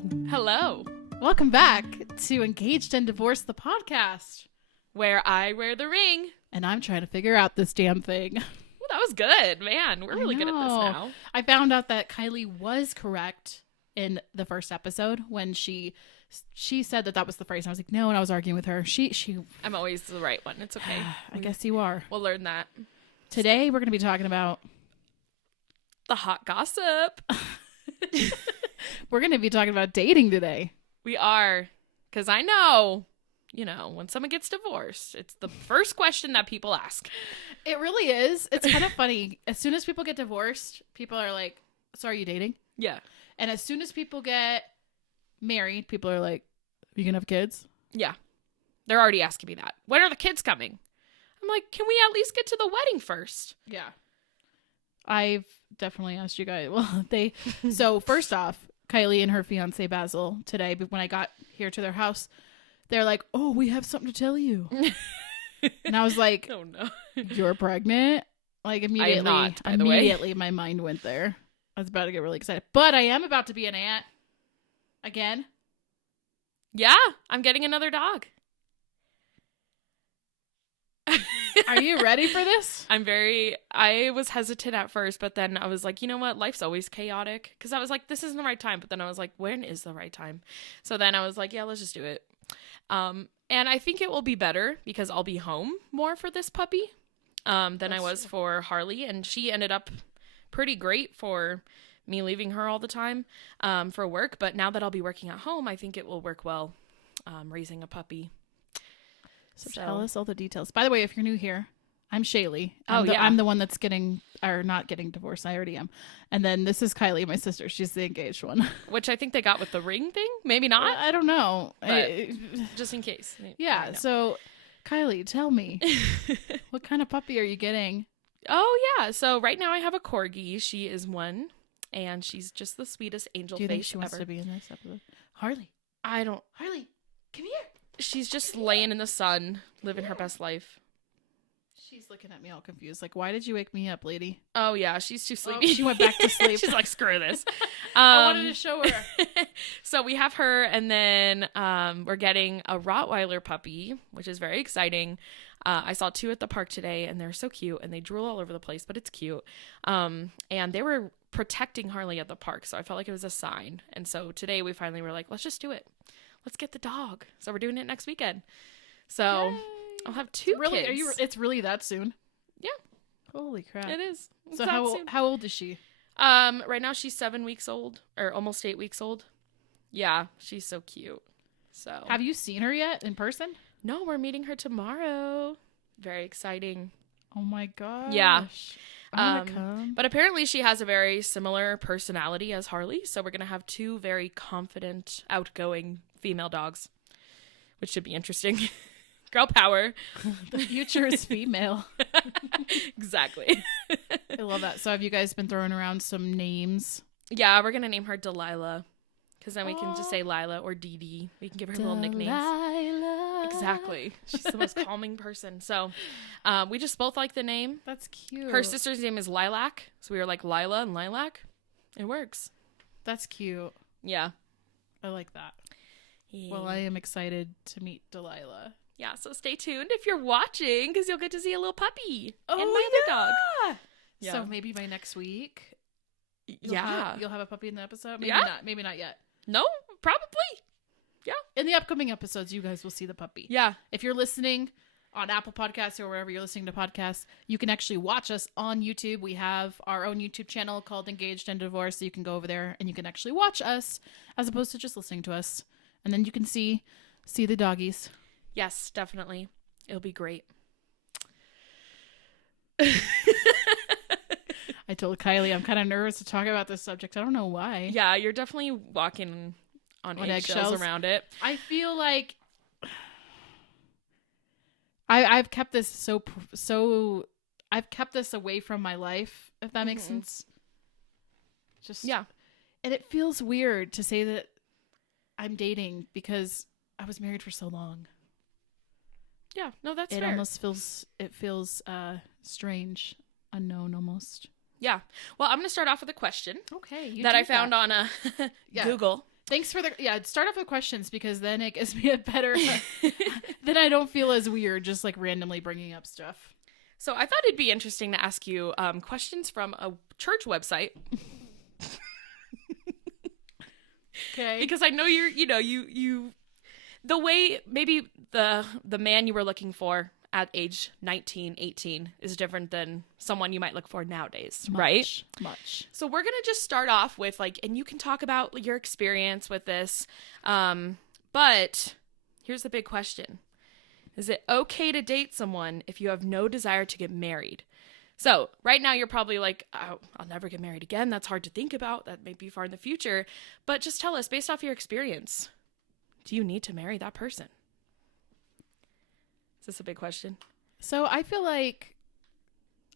Hello. Hello, Welcome back to Engaged and Divorced, the podcast. where I wear the ring. And I'm trying to figure out this damn thing. Well, that was good, man. We're really good at this now. I found out that Kylie was correct in the first episode when she said that was the phrase. I was like, no, and I was arguing with her. I'm always the right one. It's okay. I guess you are. We'll learn that. Today, we're going to be talking about... The hot gossip. We're going to be talking about dating today. We are. Because I know, when someone gets divorced, it's the first question that people ask. It really is. It's kind of funny. As soon as people get divorced, people are like, so are you dating? Yeah. And as soon as people get married, people are like, you can have kids? Yeah. They're already asking me that. When are the kids coming? I'm like, can we at least get to the wedding first? Yeah. I've definitely asked you guys. Well, so first off, Kylie and her fiance Basil today, but when I got here to their house, they're like, oh, we have something to tell you. And I was like, oh no. You're pregnant? Like immediately, I am not, by the way. immediately my mind went there. I was about to get really excited. But I am about to be an aunt. Again. Yeah, I'm getting another dog. Are you ready for this? I was hesitant at first, but then I was like, you know what? Life's always chaotic. Because I was like, this isn't the right time. But then I was like, when is the right time? So then I was like, yeah, let's just do it. And I think it will be better because I'll be home more for this puppy than I was for Harley. And she ended up pretty great for me leaving her all the time for work. But now that I'll be working at home, I think it will work well raising a puppy. So tell us all the details. By the way, if you're new here, I'm Shaylee. Yeah. I'm the one that's not getting divorced. I already am. And then this is Kylie, my sister. She's the engaged one. Which I think they got with the ring thing. Maybe not. I don't know. But just in case. Yeah. So Kylie, tell me, what kind of puppy are you getting? Oh, yeah. So right now I have a corgi. She is 1. And she's just the sweetest angel Do you face think she wants ever. to be in this episode? Harley, Come here. She's just laying in the sun, living her best life. She's looking at me all confused. Like, why did you wake me up, lady? Oh, yeah. She's too sleepy. Oh, she went back to sleep. She's like, screw this. I wanted to show her. So we have her, and then we're getting a Rottweiler puppy, which is very exciting. I saw 2 at the park today, and they're so cute, and they drool all over the place, but it's cute. And they were protecting Harley at the park, so I felt like it was a sign. And so today we finally were like, let's just do it. Let's get the dog. So we're doing it next weekend. So Yay. I'll have 2 Really? kids. It's really that soon? Yeah. Holy crap. It is. So It's how old is she? right now she's 7 weeks old, or almost 8 weeks old. Yeah, she's so cute. So Have you seen her yet in person? no, we're meeting her tomorrow. Very exciting. Oh my gosh. Yeah. I wanna come. But apparently she has a very similar personality as Harley, so we're gonna have 2 very confident, outgoing female dogs, which should be interesting. Girl power. The future is female. Exactly. I love that. So have you guys been throwing around some names? Yeah, we're gonna name her Delilah, because then we can just say Lila or Dee Dee. We can give her little nicknames. Delilah. Exactly. She's the most calming person. So we just both like the name. That's cute. Her sister's name is Lilac, so we were like Lila and Lilac. It works. That's cute. Yeah. I like that. Yeah. Well, I am excited to meet Delilah. Yeah, so stay tuned if you're watching, because you'll get to see a little puppy and my yeah. other dog. Yeah. So maybe by next week, you'll Yeah. have a puppy in the episode. Maybe Yeah. not. Maybe not yet. No, probably. In the upcoming episodes, you guys will see the puppy. Yeah. If you're listening on Apple Podcasts or wherever you're listening to podcasts, you can actually watch us on YouTube. We have our own YouTube channel called Engaged and Divorced, so you can go over there and you can actually watch us as opposed to just listening to us. And then you can see the doggies. Yes, definitely. It'll be great. I told Kylie I'm kind of nervous to talk about this subject. I don't know why. Yeah, you're definitely walking on eggshells around it. I feel like I've kept this I've kept this away from my life, if that makes sense. Just Yeah. And it feels weird to say that I'm dating because I was married for so long. Yeah, no, that's It fair. almost feels strange, unknown almost. Yeah. Well, I'm going to start off with a question Okay. that I found on Yeah. Google. Thanks for start off with questions, because then it gives me a better, then I don't feel as weird just like randomly bringing up stuff. So I thought it'd be interesting to ask you questions from a church website. Okay. Because I know you the way maybe the man you were looking for at age 19, 18 is different than someone you might look for nowadays, right? Much. So we're going to just start off with and you can talk about your experience with this. But here's the big question. Is it okay to date someone if you have no desire to get married? So right now you're probably like, oh, I'll never get married again. That's hard to think about. That may be far in the future. But just tell us, based off your experience, do you need to marry that person? Is this a big question? So I feel like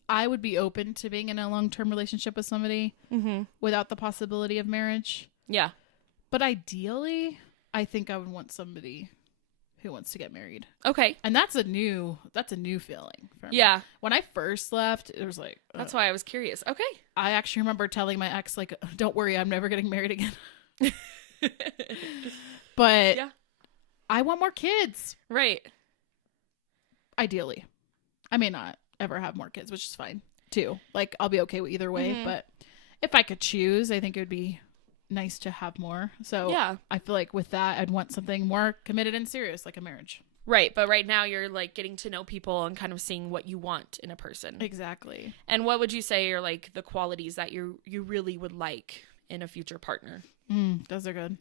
I would be open to being in a long-term relationship with somebody without the possibility of marriage. Yeah. But ideally, I think I would want somebody who wants to get married. Okay. And that's a new feeling for me. Yeah. When I first left, it was like, that's why I was curious. Okay. I actually remember telling my ex, like, don't worry, I'm never getting married again. But yeah. I want more kids. Right. Ideally. I may not ever have more kids, which is fine too. Like, I'll be okay with either way. But if I could choose, I think it would be nice to have more. So yeah. I feel like with that, I'd want something more committed and serious, like a marriage. Right. But right now you're like getting to know people and kind of seeing what you want in a person. Exactly. And what would you say are like the qualities that you really would like in a future partner? Those are good.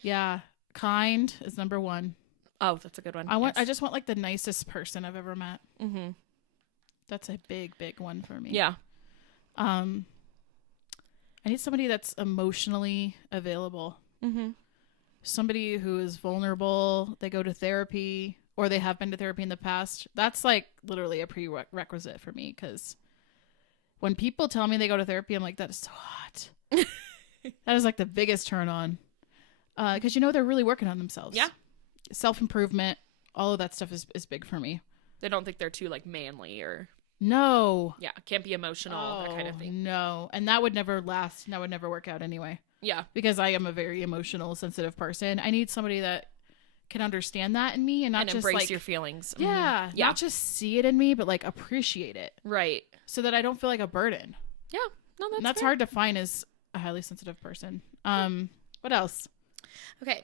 Yeah. Kind is number one. Oh, that's a good one. I just want like the nicest person I've ever met. Mm-hmm. That's a big, big one for me. Yeah. I need somebody that's emotionally available. Mm-hmm. Somebody who is vulnerable. They go to therapy, or they have been to therapy in the past. That's like literally a prerequisite for me, because when people tell me they go to therapy, I'm like, that is so hot. That is like the biggest turn on. Because they're really working on themselves. Yeah. Self-improvement, all of that stuff is big for me. They don't think they're too like manly or no. Yeah, can't be emotional, that kind of thing. No. And that would never last. And that would never work out anyway. Yeah. Because I am a very emotional, sensitive person. I need somebody that can understand that in me and not just embrace like your feelings. Yeah. Yeah. Not just see it in me, but like appreciate it. Right. So that I don't feel like a burden. Yeah. No, that's fair. hard to find as a highly sensitive person. What else? Okay.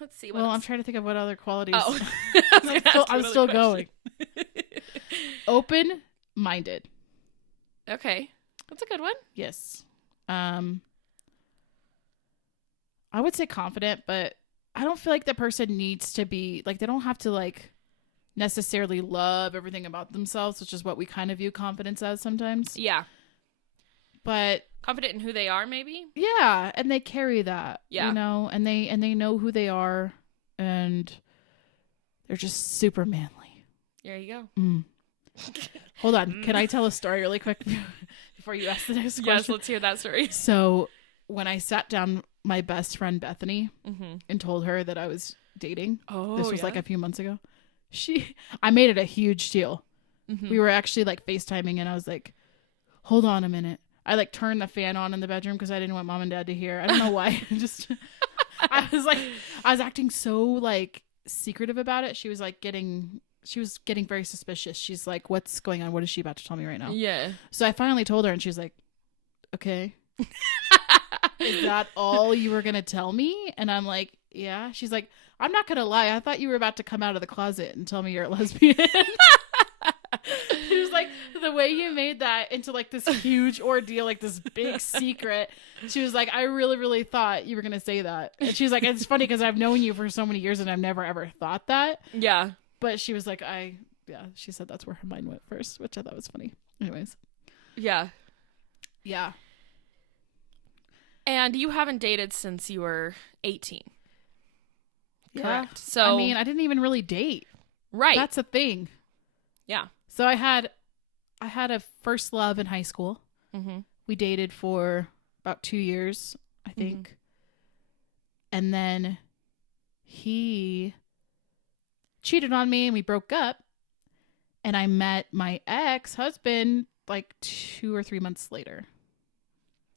Let's see. I'm trying to think of what other qualities. Oh. I'm still going. Open-minded. Okay. That's a good one. Yes. I would say confident, but I don't feel like the person needs to be like, they don't have to like necessarily love everything about themselves, which is what we kind of view confidence as sometimes. Yeah. But confident in who they are, maybe. Yeah, and they carry that. Yeah. And they know who they are, and they're just super manly. There you go. Hold on. Can I tell a story really quick before you ask the next question? Yes, let's hear that story. So when I sat down my best friend Bethany and told her that I was dating, this was like a few months ago, I made it a huge deal. We were actually like FaceTiming, and I was like, hold on a minute. I like turned the fan on in the bedroom because I didn't want mom and dad to hear. I don't know why. I was acting so like secretive about it. She was getting very suspicious. She's like, what's going on? What is she about to tell me right now? Yeah. So I finally told her, and she was like, okay. Is that all you were going to tell me? And I'm like, yeah. She's like, I'm not going to lie. I thought you were about to come out of the closet and tell me you're a lesbian. She was like, the way you made that into like this huge ordeal, like this big secret. She was like, I really, really thought you were going to say that. And she was like, it's funny because I've known you for so many years and I've never ever thought that. Yeah. But she was like, she said that's where her mind went first, which I thought was funny. Anyways. Yeah. Yeah. And you haven't dated since you were 18. Yeah. Correct. So I mean, I didn't even really date. Right. That's a thing. Yeah. So I had a first love in high school. We dated for about 2 years, I think. And then he cheated on me and we broke up. And I met my ex-husband like 2 or 3 months later.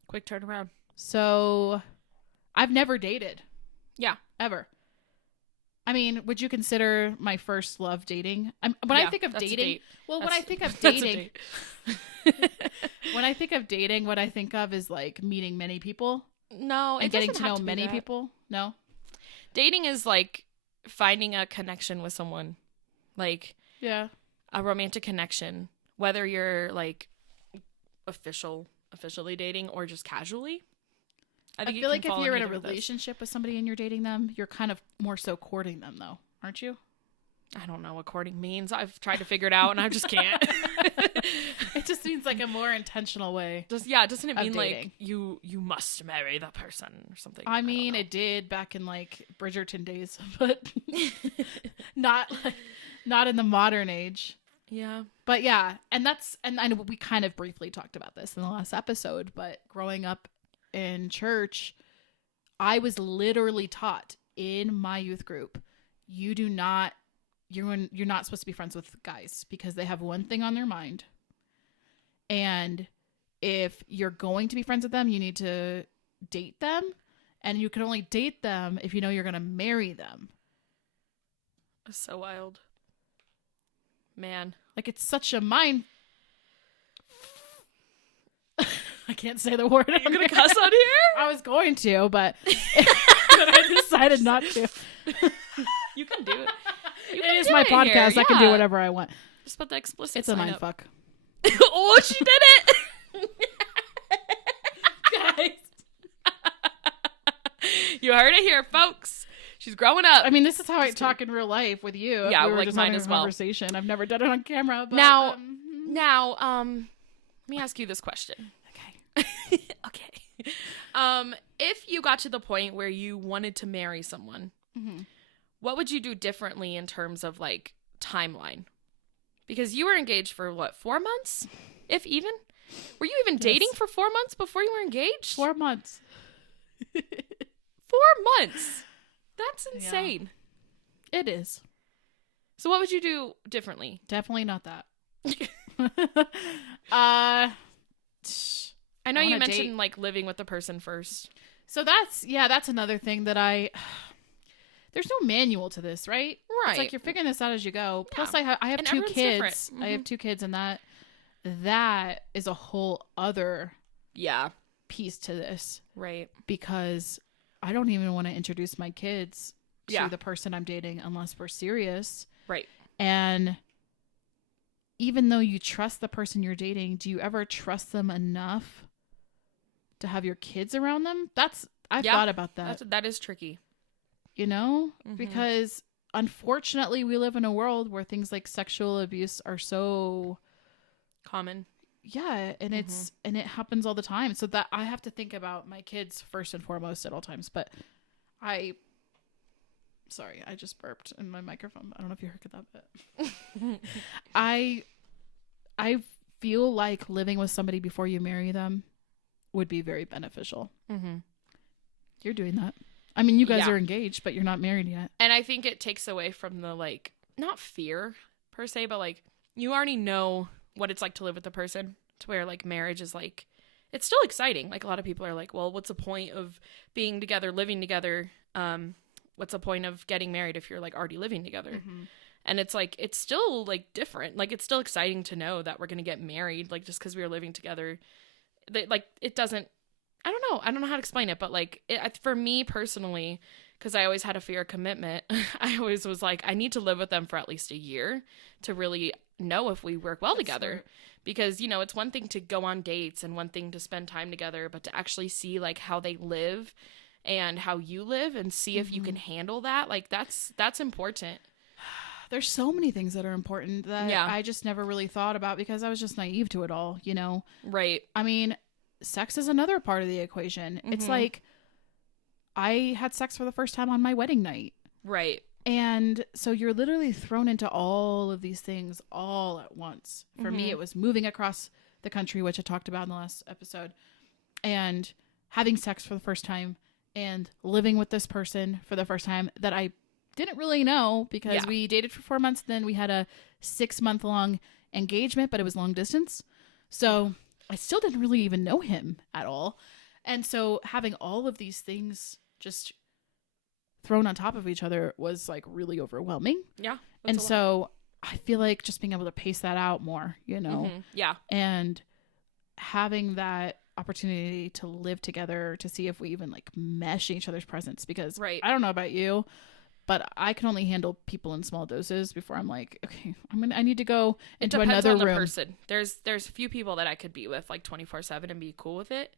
Quick turnaround. So I've never dated. Yeah. Ever. I mean, would you consider my first love dating? When I think of dating, well, when I think of dating, when I think of dating, what I think of is like meeting many people. No, and getting to know many people. No, dating is like finding a connection with someone, like yeah, a romantic connection, whether you're like officially dating or just casually. I feel like if you're in a relationship with somebody and you're dating them, you're kind of more so courting them, though, aren't you? I don't know what courting means. I've tried to figure it out and I just can't. It just means like a more intentional way. Doesn't it mean dating. Like you must marry the person or something? I mean, it did back in like Bridgerton days, but not in the modern age. Yeah. But yeah, and I know we kind of briefly talked about this in the last episode, but growing up in church, I was literally taught in my youth group, you're not supposed to be friends with guys because they have one thing on their mind. And if you're going to be friends with them, you need to date them, and you can only date them if you know you're going to marry them. That's so wild. Man. Like, it's such a mind. I can't say the word. You're going to cuss on here? I was going to, but I decided not to. You can do it. It is my podcast. Yeah. I can do whatever I want. Just put the explicit It's a mind fuck. Oh, she did it! Guys. You heard it here, folks. She's growing up. I mean, this is how I talk in real life with you. Yeah, we were like just mine having as a well. Conversation. I've never done it on camera. But, now, let me ask you this question. Okay. Okay. If you got to the point where you wanted to marry someone, what would you do differently in terms of like timeline? Because you were engaged for what, 4 months? If even? Were you even dating for 4 months before you were engaged? 4 months. 4 months. That's insane. Yeah. It is. So what would you do differently? Definitely not that. I know you mentioned like living with the person first. So that's another thing that there's no manual to this, right? Right. It's like you're figuring this out as you go. Yeah. Plus I have and 2 kids. Mm-hmm. I have 2 kids, and that is a whole other piece to this. Right. Because I don't even want to introduce my kids to the person I'm dating unless we're serious. Right. And even though you trust the person you're dating, do you ever trust them enough to have your kids around them? I've thought about that. That is tricky. You know? Because unfortunately we live in a world where things like sexual abuse are so common. Yeah, and it happens all the time. So that I have to think about my kids first and foremost at all times. But sorry, I just burped in my microphone. I don't know if you heard that, but I feel like living with somebody before you marry them would be very beneficial. You're doing that. I mean, you guys are engaged, but you're not married yet. And I think it takes away from the like, not fear per se, but like you already know what it's like to live with a person, to where like marriage is like, it's still exciting. Like a lot of people are like, well, what's the point of being together, living together? What's the point of getting married if you're like already living together? And it's like, it's still like different. Like it's still exciting to know that we're going to get married. Like just because we were living together, like it doesn't, I don't know how to explain it, but like for me personally, because I always had a fear of commitment, I always was like, I need to live with them for at least a year to really know if we work well together. Smart. Because, you know, it's one thing to go on dates and one thing to spend time together, but to actually see like how they live and how you live and see if you can handle that, like that's important. There's so many things that are important that I just never really thought about because I was just naive to it all, you know? Right. I mean, sex is another part of the equation. It's like I had sex for the first time on my wedding night. Right. And so you're literally thrown into all of these things all at once. For me, it was moving across the country, which I talked about in the last episode, and having sex for the first time and living with this person for the first time that I didn't really know because we dated for 4 months. Then we had a 6-month-long engagement, but it was long distance. So I still didn't really even know him at all. And so having all of these things just thrown on top of each other was like really overwhelming. Yeah. And so I feel like just being able to pace that out more, you know? Yeah. And having that opportunity to live together to see if we even like mesh in each other's presence, because Right. I don't know about you, but I can only handle people in small doses before I'm like, okay, I need to go into another on the room. Person. There's a few people that I could be with like 24/7 and be cool with it.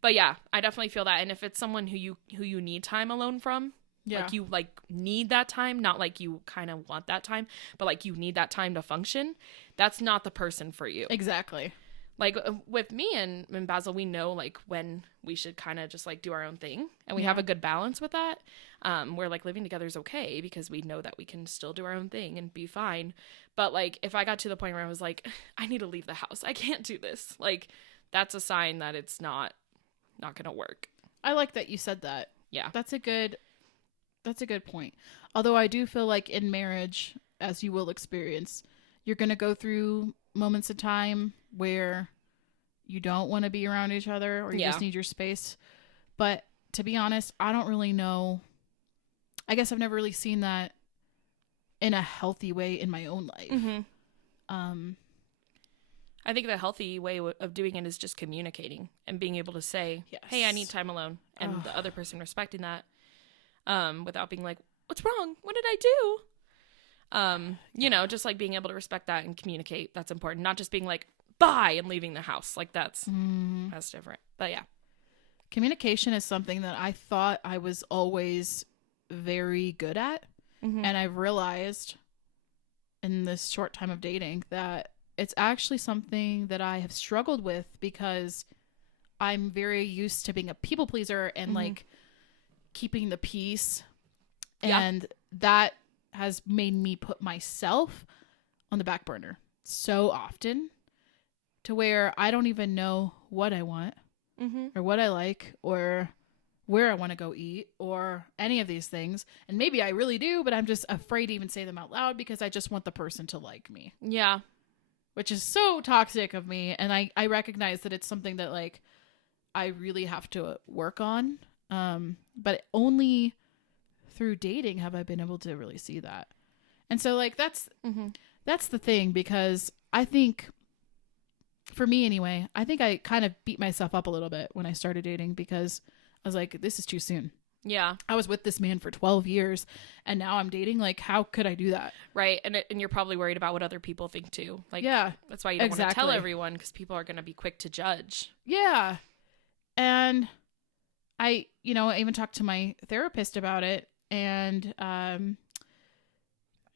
But yeah, I definitely feel that. And if it's someone who you need time alone from, like you like need that time, not like you kind of want that time, but like you need that time to function, that's not the person for you. Exactly. Like with me and Basil, we know like when we should kind of just like do our own thing, and we have a good balance with that. Where like living together is okay because we know that we can still do our own thing and be fine. But like if I got to the point where I was like, I need to leave the house, I can't do this, like that's a sign that it's not gonna work. I like that you said that. Yeah. That's a good point. Although I do feel like in marriage, as you will experience, you're going to go through moments of time where you don't want to be around each other or you just need your space. But to be honest, I don't really know. I guess I've never really seen that in a healthy way in my own life. I think the healthy way of doing it is just communicating and being able to say, hey, I need time alone. And the other person respecting that without being like, what's wrong? What did I do? You know, just like being able to respect that and communicate. That's important. Not just being like, bye, and leaving the house. Like that's different. But yeah. Communication is something that I thought I was always very good at. And I've realized in this short time of dating that it's actually something that I have struggled with because I'm very used to being a people pleaser and like keeping the peace. And that has made me put myself on the back burner so often to where I don't even know what I want or what I like or where I want to go eat or any of these things. And maybe I really do, but I'm just afraid to even say them out loud because I just want the person to like me. Yeah. Which is so toxic of me. And I recognize that it's something that like I really have to work on. But only through dating have I been able to really see that. And so like that's the thing, because I think for me anyway, I think I kind of beat myself up a little bit when I started dating because I was like, this is too soon. Yeah. I was with this man for 12 years and now I'm dating. Like, how could I do that? Right. And you're probably worried about what other people think too. Like, that's why you don't want to tell everyone, because people are going to be quick to judge. Yeah. And I even talked to my therapist about it, and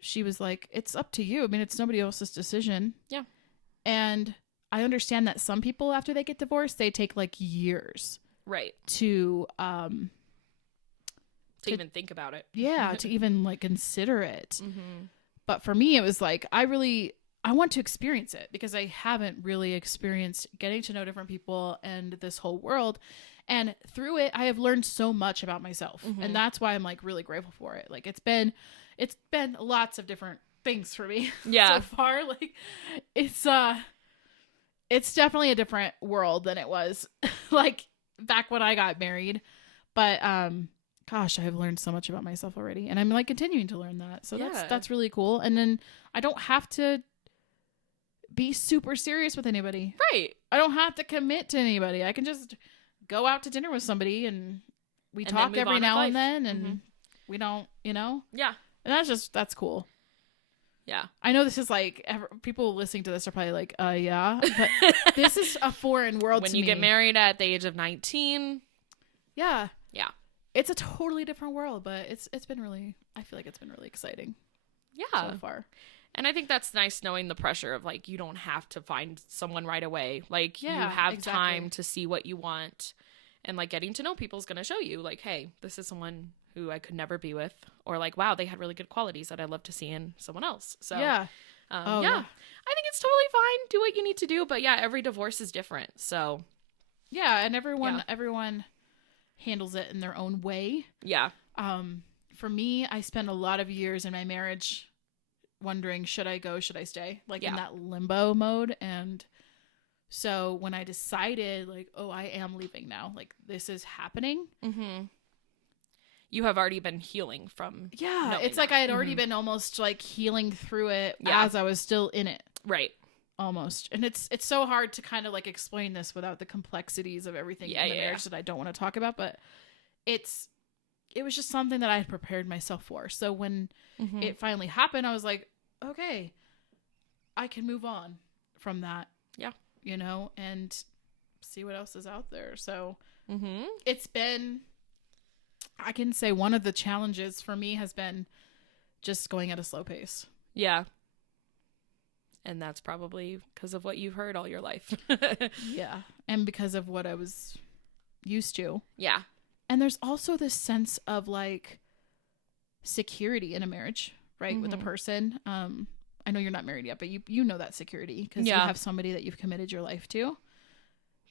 she was like, it's up to you. I mean, it's nobody else's decision. Yeah. And I understand that some people, after they get divorced, they take like years. Right. To even think about it. Yeah. To even like consider it. But for me, it was like, I want to experience it because I haven't really experienced getting to know different people and this whole world. And through it, I have learned so much about myself. And that's why I'm like really grateful for it. Like it's been lots of different things for me so far. Like it's definitely a different world than it was like back when I got married. But gosh, I have learned so much about myself already. And I'm like continuing to learn that. So that's really cool. And then I don't have to be super serious with anybody. Right. I don't have to commit to anybody. I can just go out to dinner with somebody and we talk every now and then and we don't, Yeah. And that's cool. Yeah. I know this is like, people listening to this are probably like, yeah. But this is a foreign world to me. When you get married at the age of 19. Yeah. Yeah. It's a totally different world, but I feel like it's been really exciting. Yeah. So far. And I think that's nice knowing the pressure of like, you don't have to find someone right away. Like you have time to see what you want, and like getting to know people is going to show you like, hey, this is someone who I could never be with, or like, wow, they had really good qualities that I'd love to see in someone else. So yeah. I think it's totally fine. Do what you need to do. But yeah, every divorce is different. So yeah. And everyone handles it in their own way. Yeah. For me, I spent a lot of years in my marriage wondering, should I go, should I stay? Like in that limbo mode. And so when I decided like, oh, I am leaving now, like this is happening. you have already been healing from. Yeah, it's like I had already been almost like healing through it as I was still in it. Right. Almost. And it's so hard to kind of like explain this without the complexities of everything in the marriage that I don't want to talk about, but it was just something that I had prepared myself for. So when it finally happened, I was like, okay, I can move on from that. Yeah. You know, and see what else is out there. So it's been, I can say one of the challenges for me has been just going at a slow pace. Yeah. And that's probably because of what you've heard all your life. Yeah. And because of what I was used to. Yeah. And there's also this sense of like security in a marriage, right? With a person. I know you're not married yet, but you know that security because you have somebody that you've committed your life to.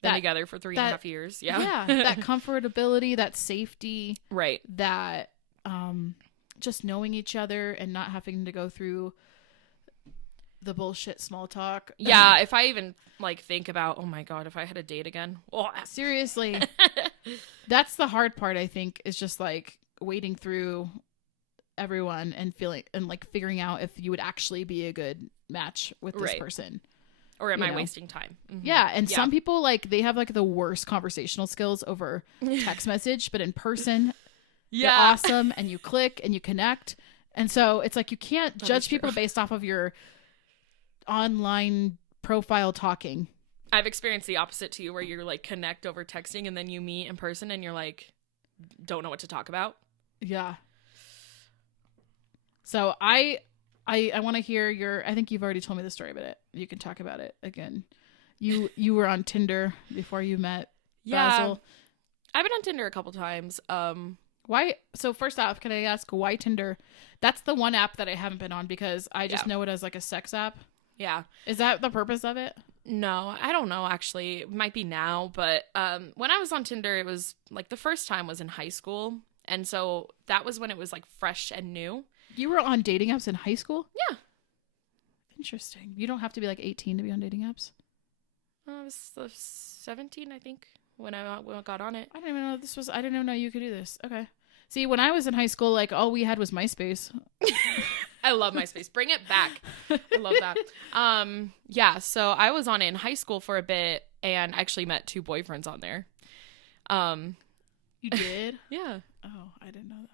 Been together for 3.5 years. Yeah. Yeah. That comfortability, that safety. Right. That just knowing each other and not having to go through the bullshit small talk. Yeah, if I even like think about, oh my god, if I had a date again. Oh. Seriously. That's the hard part, I think, is just like wading through everyone and feeling and like figuring out if you would actually be a good match with this person. Or am I wasting time? Yeah, and some people like they have like the worst conversational skills over text message, but in person you're awesome and you click and you connect. And so it's like you can't judge people based off of your online profile talking. I've experienced the opposite to you where you're like connect over texting and then you meet in person and you're like don't know what to talk about. Yeah. So I want to hear your, I think you've already told me the story, but you can talk about it again. You were on Tinder before you met Basil. I've been on Tinder a couple times. Why? So first off, can I ask why Tinder? That's the one app that I haven't been on because I just know it as like a sex app. Yeah. Is that the purpose of it? No, I don't know actually. It might be now, but when I was on Tinder, it was like the first time was in high school. And so that was when it was like fresh and new. You were on dating apps in high school? Yeah. Interesting. You don't have to be like 18 to be on dating apps? I was 17, I think, when I got on it. I didn't even know I didn't even know you could do this. Okay. See, when I was in high school, like all we had was MySpace. I love MySpace. Bring it back. I love that. Yeah, so I was on it in high school for a bit and actually met 2 boyfriends on there. You did? Yeah. Oh, I didn't know that.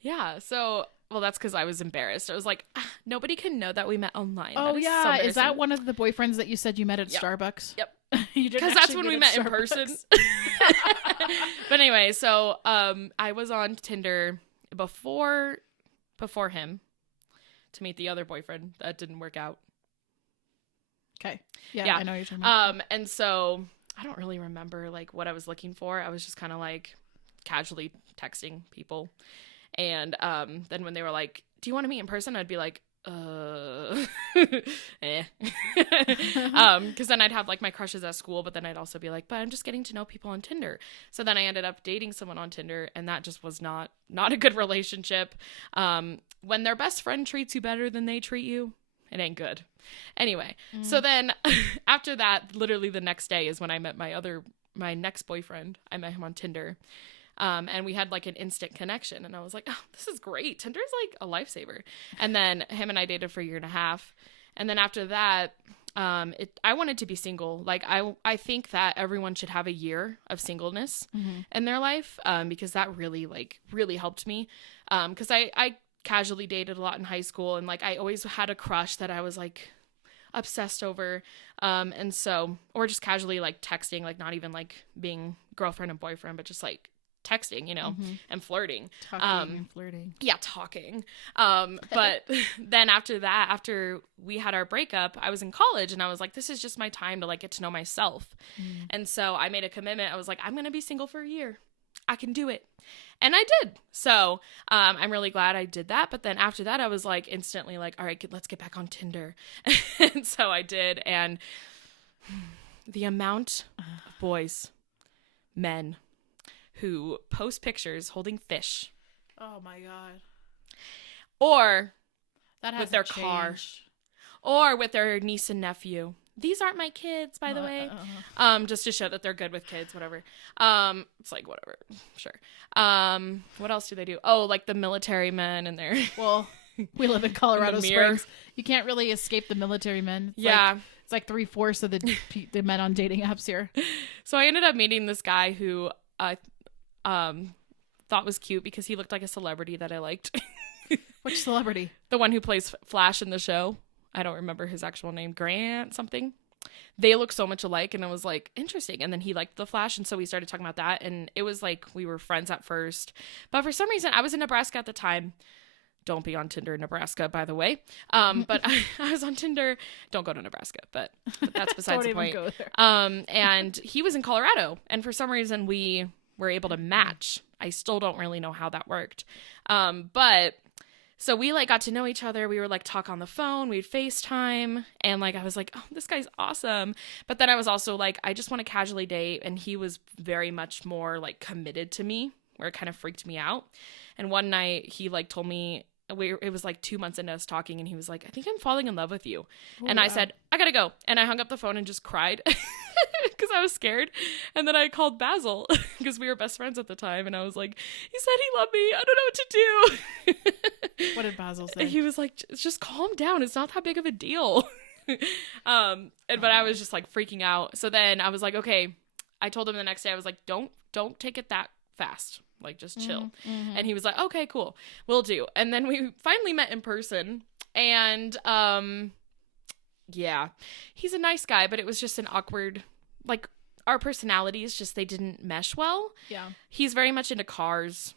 Yeah, so, well, that's because I was embarrassed. I was like, nobody can know that we met online. Oh, yeah. Is that one of the boyfriends that you said you met at Starbucks? Yep. Because that's when we met in person. But anyway, so I was on Tinder before him to meet the other boyfriend. That didn't work out. Okay. Yeah, I know what you're talking about. And so I don't really remember like what I was looking for. I was just kind of like casually texting people. And then when they were like, do you want to meet in person? I'd be like, eh. Because then I'd have like my crushes at school, but then I'd also be like, but I'm just getting to know people on Tinder. So then I ended up dating someone on Tinder, and that just was not a good relationship. When their best friend treats you better than they treat you, it ain't good. Anyway, so then after that, literally the next day is when I met my next boyfriend. I met him on Tinder. And we had like an instant connection, and I was like, oh, this is great. Tinder's like a lifesaver. And then him and I dated for 1.5 years. And then after that, I wanted to be single. Like I think that everyone should have a year of singleness in their life, because that really helped me. Cause I casually dated a lot in high school, and like, I always had a crush that I was like obsessed over. And so, or just casually like texting, like not even like being girlfriend and boyfriend, but just like texting, and flirting. Talking and flirting. Yeah, talking. But then after that, after we had our breakup, I was in college, and I was like, this is just my time to like get to know myself. And so I made a commitment. I was like, I'm going to be single for 1 year. I can do it. And I did. So I'm really glad I did that. But then after that, I was like instantly like, all right, let's get back on Tinder. And so I did. And the amount of boys, men, who post pictures holding fish. Oh my God. Or that with their changed. car. Or with their niece and nephew. these aren't my kids, by the way. Just to show that they're good with kids, whatever. It's like, whatever, sure. What else do they do? Oh, like the military men and their Well, we live in Colorado mirror. Springs. You can't really escape the military men. It's like 3/4 of the men on dating apps here. So I ended up meeting this guy who I thought was cute because he looked like a celebrity that I liked. Which celebrity? The one who plays Flash in the show. I don't remember his actual name. Grant something. They look so much alike, and I was like, interesting. And then he liked the Flash, and so we started talking about that, and it was like we were friends at first. But for some reason, I was in Nebraska at the time. Don't be on Tinder in Nebraska, by the way. But I was on Tinder. Don't go to Nebraska, but that's besides the point. Go there. And he was in Colorado, and for some reason we were able to match. I still don't really know how that worked. But so we like got to know each other. We were like talk on the phone. We'd FaceTime, and like I was like, oh, this guy's awesome. But then I was also like, I just want to casually date, and he was very much more like committed to me, where it kind of freaked me out. And one night he like told me, it was like 2 months into us talking, and he was like, I think I'm falling in love with you. Ooh, and I said, I gotta go. And I hung up the phone and just cried because I was scared. And then I called Basil because we were best friends at the time. And I was like, he said he loved me. I don't know what to do. What did Basil say? He was like, just calm down. It's not that big of a deal. But I was just like freaking out. So then I was like, okay. I told him the next day, I was like, don't take it that fast. Like, just chill. Mm-hmm. And he was like, okay, cool. Will do. And then we finally met in person. And, yeah, he's a nice guy, but it was just an awkward, like, our personalities just, they didn't mesh well. Yeah. He's very much into cars.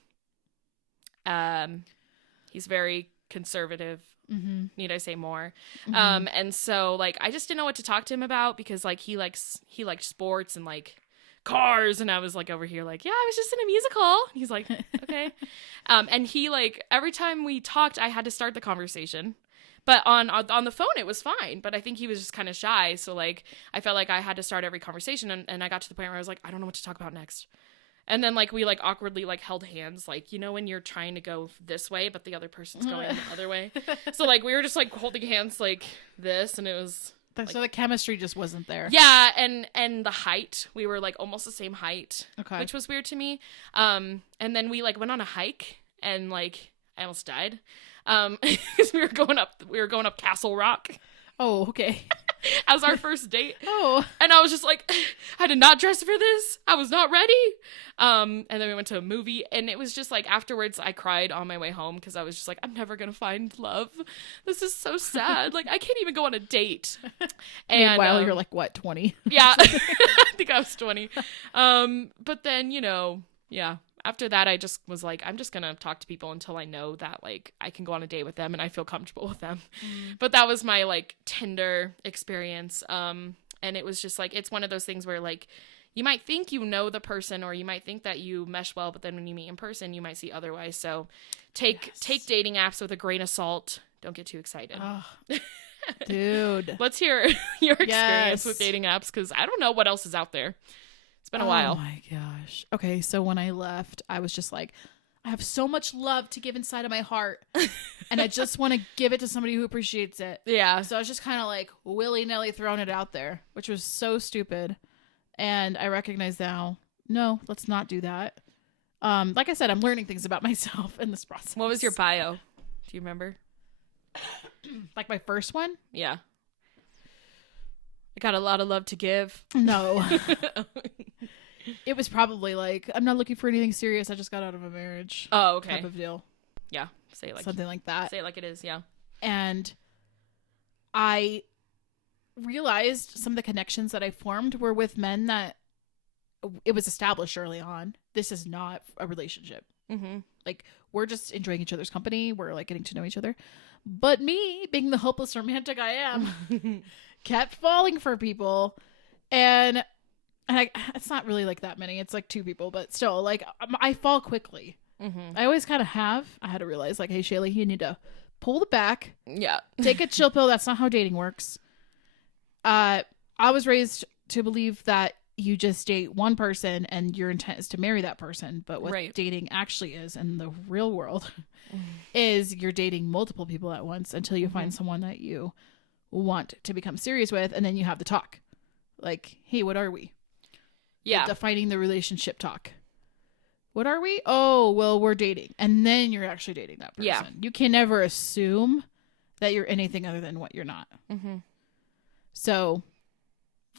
He's very conservative. Mm-hmm. Need I say more? Mm-hmm. And so, like, I just didn't know what to talk to him about because, like, he liked sports and, like, cars, and I was like over here like, yeah, I was just in a musical. And he's like, okay. And he like every time we talked, I had to start the conversation, but on the phone it was fine. But I think he was just kind of shy, so like I felt like I had to start every conversation, and I got to the point where I was like, I don't know what to talk about next. And then like we like awkwardly like held hands, like, you know, when you're trying to go this way but the other person's going the other way. So like we were just like holding hands like this, and it was like, so the chemistry just wasn't there. Yeah, and the height, we were like almost the same height, okay, which was weird to me. And then we like went on a hike, and like I almost died, because we were going up Castle Rock. Oh, okay. As our first date. Oh. And I was just like, I did not dress for this. I was not ready. And then we went to a movie, and it was just like afterwards I cried on my way home because I was just like, I'm never going to find love. This is so sad. Like, I can't even go on a date. And meanwhile, you're like, what, 20? Yeah. I think I was 20. But then, you know, yeah. After that, I just was like, I'm just going to talk to people until I know that, like, I can go on a date with them and I feel comfortable with them. But that was my, like, Tinder experience. And it was just, like, it's one of those things where, like, you might think you know the person, or you might think that you mesh well, but then when you meet in person, you might see otherwise. So take dating apps with a grain of salt. Don't get too excited. Oh, dude. Let's hear your experience with dating apps, because I don't know what else is out there. It's been a while. Oh my gosh. Okay, so when I left, I was just like, I have so much love to give inside of my heart, and I just want to give it to somebody who appreciates it. Yeah. So I was just kind of like willy-nilly throwing it out there, which was so stupid. And I recognize now, no, let's not do that. Like I said, I'm learning things about myself in this process. What was your bio? Do you remember? Like my first one? Yeah. I got a lot of love to give. No. It was probably like, I'm not looking for anything serious. I just got out of a marriage. Oh, okay. Type of deal. Yeah. Say it like something like that. Say it like it is. Yeah. And I realized some of the connections that I formed were with men that it was established early on. This is not a relationship. Mm-hmm. Like, we're just enjoying each other's company. We're like getting to know each other. But me, being the hopeless romantic I am, kept falling for people. And it's not really like that many. It's like 2 people, but still, like, I fall quickly. Mm-hmm. I always kind of have. I had to realize, like, hey, Shaylee, you need to pull the back. Yeah. Take a chill pill. That's not how dating works. I was raised to believe that you just date one person and your intent is to marry that person. But what dating actually is in the real world is you're dating multiple people at once until you find someone that you want to become serious with, and then you have the talk. Like, hey, what are we? Yeah. Defining the relationship talk. What are we? Oh, well, we're dating. And then you're actually dating that person. Yeah. You can never assume that you're anything other than what you're not. Mm-hmm. So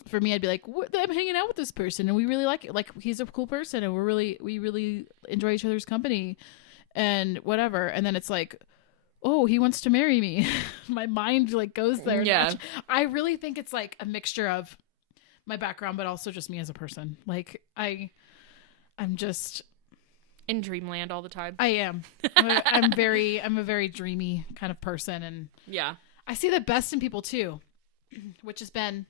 for me, I'd be like, I'm hanging out with this person and we really like it. Like, he's a cool person and we really enjoy each other's company and whatever. And then it's like, oh, he wants to marry me. My mind like goes there. Yeah. I really think it's like a mixture of my background, but also just me as a person. Like, I'm just in dreamland all the time. I am. I'm a very dreamy kind of person, and yeah, I see the best in people too, which has been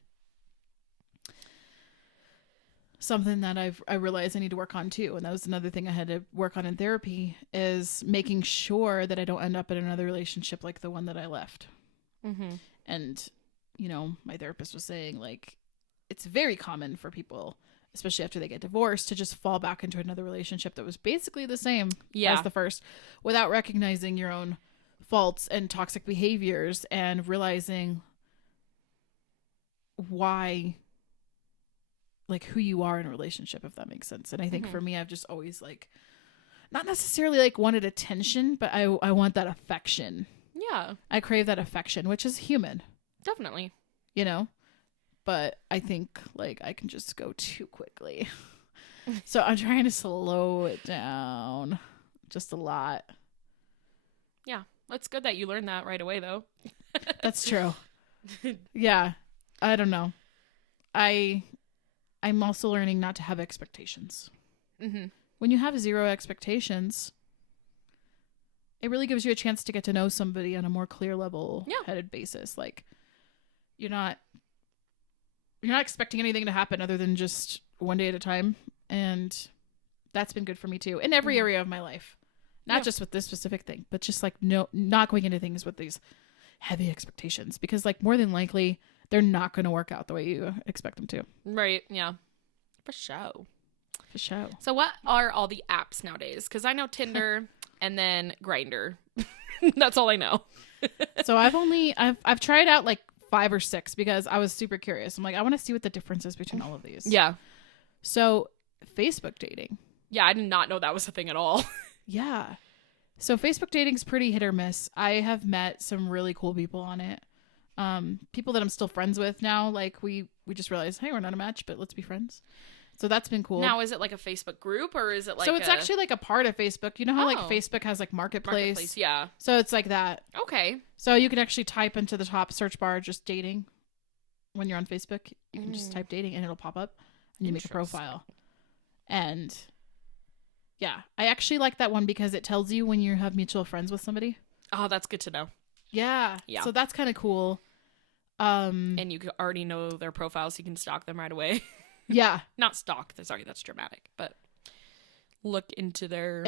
something that I realized I need to work on too. And that was another thing I had to work on in therapy, is making sure that I don't end up in another relationship like the one that I left. Mm-hmm. And, you know, my therapist was saying, like, it's very common for people, especially after they get divorced, to just fall back into another relationship that was basically the same as the first, without recognizing your own faults and toxic behaviors and realizing why, like, who you are in a relationship, if that makes sense. And I think for me, I've just always, like, not necessarily like wanted attention, but I want that affection. Yeah. I crave that affection, which is human. Definitely. You know? But I think, like, I can just go too quickly. So I'm trying to slow it down just a lot. Yeah. It's good that you learned that right away, though. That's true. Yeah. I don't know. I'm also learning not to have expectations. Mm-hmm. When you have zero expectations, it really gives you a chance to get to know somebody on a more clear level headed basis. Like, you're not expecting anything to happen other than just one day at a time. And that's been good for me too, in every area of my life. Not just with this specific thing, but just like not going into things with these heavy expectations, because like more than likely they're not going to work out the way you expect them to. Right. Yeah. For sure. For sure. So what are all the apps nowadays? Because I know Tinder and then Grindr. That's all I know. So I've tried out like 5 or 6 because I was super curious. I'm like, I want to see what the difference is between all of these. Yeah. So Facebook dating. Yeah, I did not know that was a thing at all. Yeah. So Facebook dating's pretty hit or miss. I have met some really cool people on it. People that I'm still friends with now. Like we just realized, hey, we're not a match, but let's be friends. So that's been cool. Now, is it like a Facebook group or is it like it's actually like a part of Facebook. You know how like Facebook has like Marketplace? Yeah. So it's like that. Okay. So you can actually type into the top search bar just dating. When you're on Facebook, you can just type dating and it'll pop up and you make a profile. And yeah, I actually like that one because it tells you when you have mutual friends with somebody. Oh, that's good to know. Yeah. So that's kind of cool. And you already know their profiles, so you can stalk them right away. Yeah. Not stalk. Sorry, that's dramatic. But look into their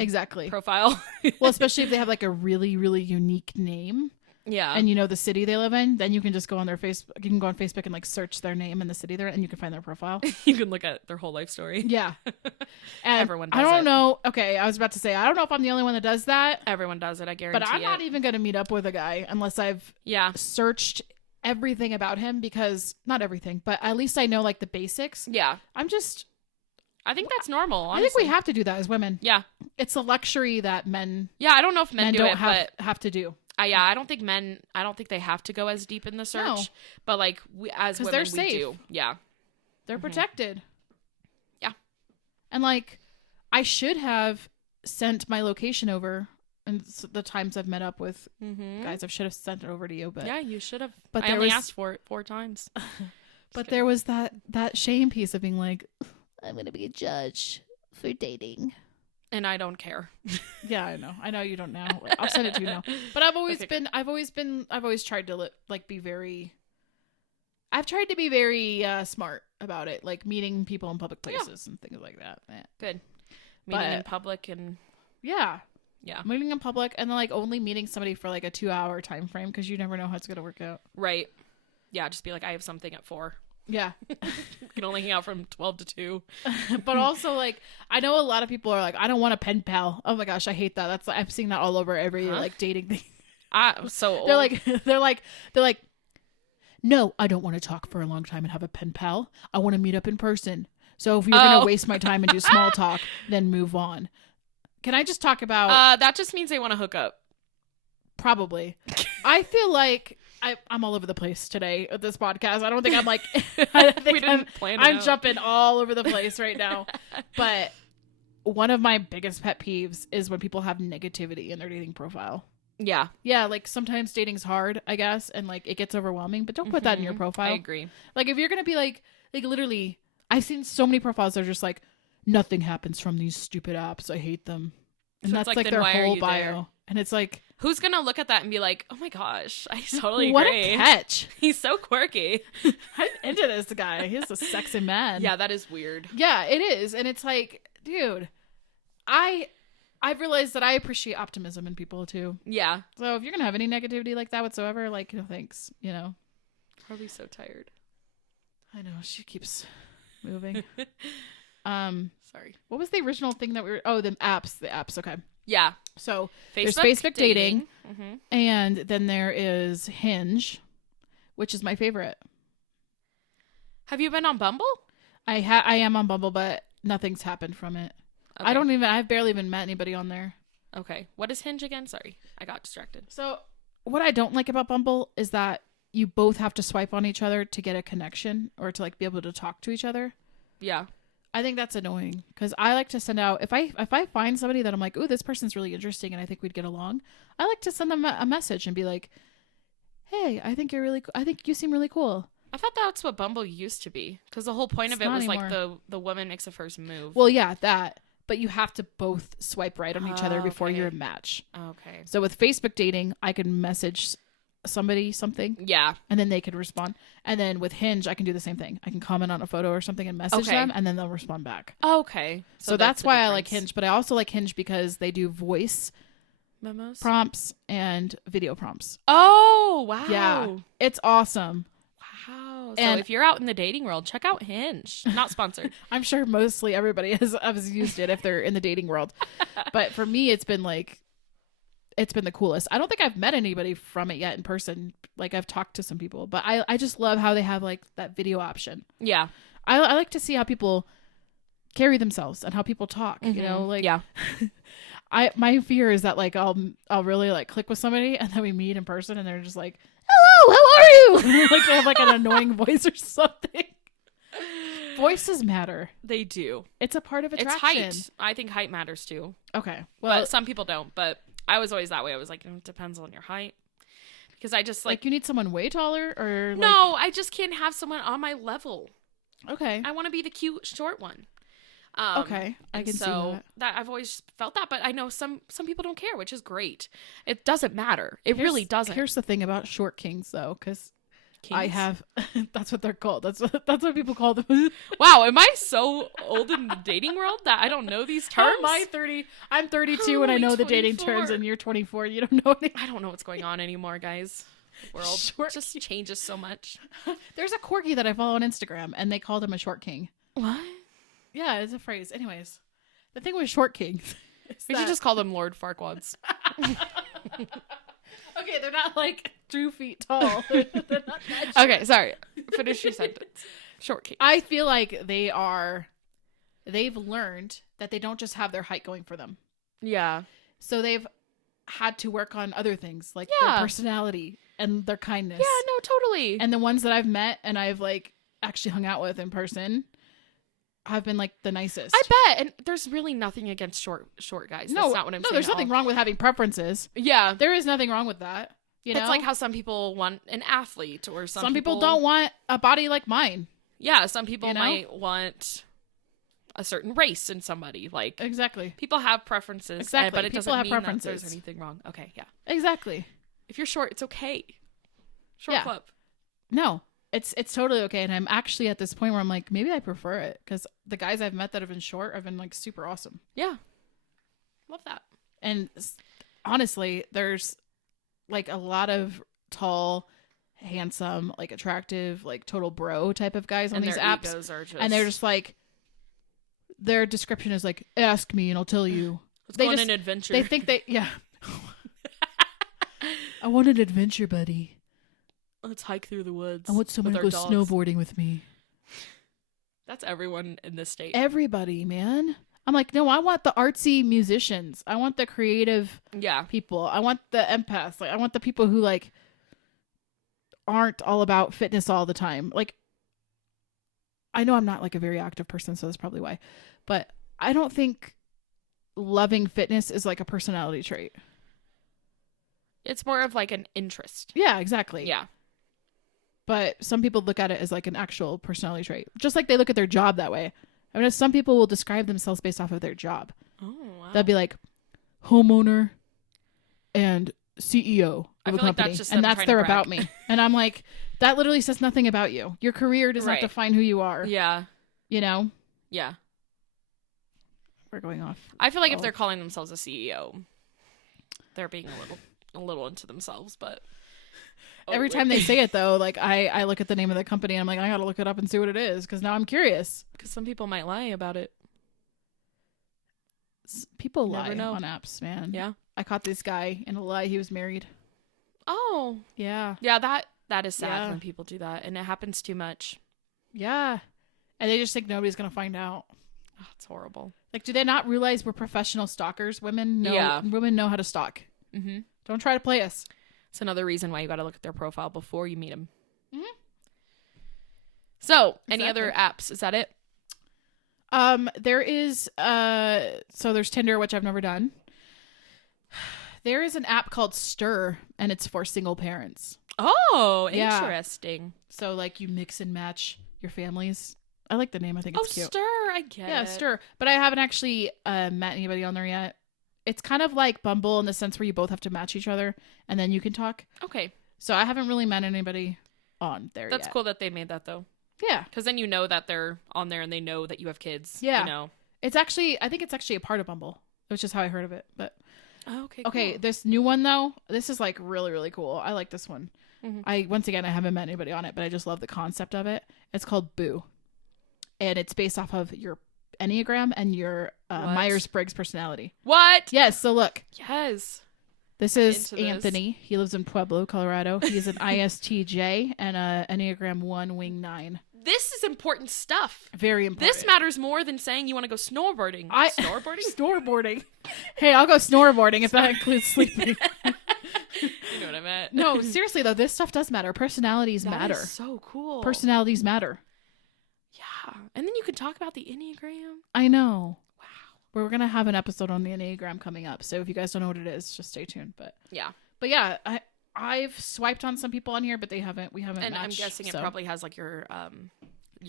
profile. Well, especially if they have like a really, really unique name. Yeah. And you know the city they live in, then you can just go on their Facebook. You can go on Facebook and like search their name and the city they're in, and you can find their profile. You can look at their whole life story. Yeah. And everyone does I don't know. Okay, I was about to say, I don't know if I'm the only one that does that. Everyone does it, I guarantee. But I'm not even going to meet up with a guy unless I've searched everything about him, because not everything, but at least I know like the basics. Yeah. I think that's normal, honestly. I think we have to do that as women. Yeah. It's a luxury that men. Yeah, I don't know if men do don't it, have to do. Yeah, I don't think they have to go as deep in the search. No. But like we, as women, they're safe. We do. Yeah. They're protected. Yeah. And like, I should have sent my location over, and the times I've met up with guys, I should have sent it over to you. But yeah, you should have. But I only asked for it 4 times. But there was that shame piece of being like, I'm going to be a judge for dating. And I don't care. Yeah, I know. I know you don't now. I'll send it to you now. But I've always tried to like be very. I've tried to be very smart about it, like meeting people in public places and things like that. Good. Meeting in public and. Yeah. Yeah. Meeting in public and then like only meeting somebody for like a 2-hour time frame, because you never know how it's gonna work out. Right. Yeah. Just be like, I have something at 4. Yeah. You can only hang out from 12 to 2. But also, like, I know a lot of people are like, I don't want a pen pal. Oh my gosh, I hate that. That's I'm seeing that all over every like dating thing. So they're like, no, I don't want to talk for a long time and have a pen pal. I want to meet up in person. So if you're going to waste my time and do small talk, then move on. Can I just talk about... that just means they want to hook up. Probably. I feel like I'm all over the place today with this podcast. I don't think I'm like... I think I'm jumping all over the place right now. But one of my biggest pet peeves is when people have negativity in their dating profile. Yeah. Yeah, like sometimes dating's hard, I guess, and like it gets overwhelming, but don't put that in your profile. I agree. Like if you're going to be like literally, I've seen so many profiles that are just like, nothing happens from these stupid apps. I hate them. And so that's like their whole bio. There? And it's like, who's going to look at that and be like, oh my gosh, I totally agree. What a catch. He's so quirky. I'm into this guy. He's a sexy man. Yeah, that is weird. Yeah, it is. And it's like, dude, I've realized that I appreciate optimism in people too. Yeah. So if you're going to have any negativity like that whatsoever, like, no thanks, you know. Probably so tired. I know. She keeps moving. Sorry. What was the original thing that we were... Oh, the apps. Okay. Yeah. So there's Facebook dating. And then there is Hinge, which is my favorite. Have you been on Bumble? I am on Bumble, but nothing's happened from it. Okay. I've barely even met anybody on there. Okay. What is Hinge again? Sorry. I got distracted. So what I don't like about Bumble is that you both have to swipe on each other to get a connection or to like be able to talk to each other. Yeah. I think that's annoying because I like to send out, if I find somebody that I'm like, ooh, this person's really interesting and I think we'd get along, I like to send them a message and be like, hey, I think you seem really cool. I thought that's what Bumble used to be because the whole point of it was anymore. Like the woman makes a first move. Well, yeah, that. But you have to both swipe right on each other before you're a match. Okay. So with Facebook dating, I can message somebody something. Yeah. And then they could respond. And then with Hinge, I can do the same thing. I can comment on a photo or something and message them, and then they'll respond back. Okay. So that's why I like Hinge. But I also like Hinge because they do voice memos, prompts, and video prompts. Oh, wow. Yeah. It's awesome. Wow. So if you're out in the dating world, check out Hinge. Not sponsored. I'm sure mostly everybody has used it if they're in the dating world. But for me, it's been the coolest. I don't think I've met anybody from it yet in person. Like I've talked to some people, but I just love how they have like that video option. Yeah. I like to see how people carry themselves and how people talk, you know, like, yeah. My fear is that like, I'll really like click with somebody and then we meet in person and they're just like, hello, how are you? Like they have like an annoying voice or something. Voices matter. They do. It's a part of attraction. It's height. I think height matters too. Okay. Well, but some people don't, but I was always that way. I was like, it depends on your height. Because I just like you need someone way taller or like... No, I just can't have someone on my level. Okay. I want to be the cute short one. Okay. I can see that. I've always felt that, but I know some people don't care, which is great. It doesn't matter. It really doesn't. Here's the thing about short kings though, because I have that's what they're called. That's what people call them. Wow, am I so old in the dating world that I don't know these terms? I'm 32 and I know the dating terms, and you're 24. You don't know anything. I don't know what's going on anymore, guys. The world just changes so much. There's a corgi that I follow on Instagram, and they called him a short king. What? Yeah, it's a phrase. Anyways, the thing with short kings, we should just call them Lord Farquaads. Okay, they're not like 2 feet tall. They're not that short. Okay, sorry. Finish your sentence. Short king. I feel like they've learned that they don't just have their height going for them. Yeah. So they've had to work on other things like their personality and their kindness. Yeah, no, totally. And the ones that I've met and I've like actually hung out with in person have been like the nicest. I bet. And there's really nothing against short guys. That's not what I'm saying. No, there's nothing wrong with having preferences. Yeah. There is nothing wrong with that. You know? It's like how some people want an athlete or some people don't want a body like mine. Yeah, some people might want a certain race in somebody. Like exactly. People have preferences. Exactly. But it doesn't mean that there's anything wrong. Okay, yeah. Exactly. If you're short, it's okay. Short club. No. It's totally okay, and I'm actually at this point where I'm like, maybe I prefer it because the guys I've met that have been short have been like super awesome. Yeah, love that. And honestly, there's like a lot of tall, handsome, like attractive, like total bro type of guys on these apps, and they're just like, their description is like, ask me and I'll tell you. Let's go on an adventure. They think I want an adventure buddy. let's hike through the woods. I want someone to with go our dogs. snowboarding with me. That's everyone in this state. Everybody, man. I'm like, no, I want the artsy musicians. I want the creative Yeah. people. I want the empaths. Like, I want the people who like aren't all about fitness all the time. Like, I know I'm not like a very active person, so that's probably why. But I don't think loving fitness is like a personality trait. It's more of like an interest. Yeah, exactly. Yeah. But some people look at it as like an actual personality trait. Just like they look at their job that way. I mean, some people will describe themselves based off of their job. Oh, wow. That'd be like homeowner and CEO I of a feel like company. that's just And them that's trying their to brag. about me. And I'm like, that literally says nothing about you. Your career does Right. not define who you are. Yeah. You know? Yeah. We're going off. I feel like if Oh. they're calling themselves a CEO, they're being a little into themselves, but Every time they say it though, like I look at the name of the company and I'm like, I gotta look it up and see what it is because now I'm curious. because some people might lie about it. People Never lie know. on apps, man. Yeah. I caught this guy in a lie. He was married. Oh. Yeah. Yeah, that is sad Yeah. when people do that, and it happens too much. Yeah. And they just think nobody's gonna find out. Oh, it's horrible. Like, do they not realize we're professional stalkers? Women know. Yeah. Women know how to stalk. Mm-hmm. Don't try to play us. It's another reason why you got to look at their profile before you meet them. Mhm. So, any Exactly. other apps? Is that it? There is so there's Tinder, which I've never done. There is an app called Stir, and it's for single parents. Oh, Yeah. interesting. So like you mix and match your families. I like the name. I think it's cute. Stir, I get Yeah, it. Stir. But I haven't actually met anybody on there yet. It's kind of like Bumble in the sense where you both have to match each other and then you can talk. Okay. So I haven't really met anybody on there That's yet. cool that they made that, though. Yeah. Because then you know that they're on there and they know that you have kids. Yeah. You know? It's actually, I think it's actually a part of Bumble, which is how I heard of it. But Oh, okay, okay, cool. this new one though, this is like really, really cool. I like this one. Mhm. Once again, I haven't met anybody on it, but I just love the concept of it. It's called Boo. And it's based off of your Enneagram and your What? Myers-Briggs personality. What? Yes, so look. Yes. This is Into this. Anthony. He lives in Pueblo, Colorado. He's an ISTJ and a Enneagram 1 wing 9. This is important stuff. Very important. This matters more than saying you want to go snowboarding. Snowboarding? Snowboarding. Hey, I'll go snowboarding if that includes sleeping. You know what I meant. No, seriously though, this stuff does matter. Personalities That matter. is so cool. Personalities matter. Yeah. And then you can talk about the Enneagram. I know. Wow. We're gonna have an episode on the Enneagram coming up, so if you guys don't know what it is, just stay tuned. But Yeah. yeah, I've swiped on some people on here, but we haven't And matched, I'm guessing it so. probably has like your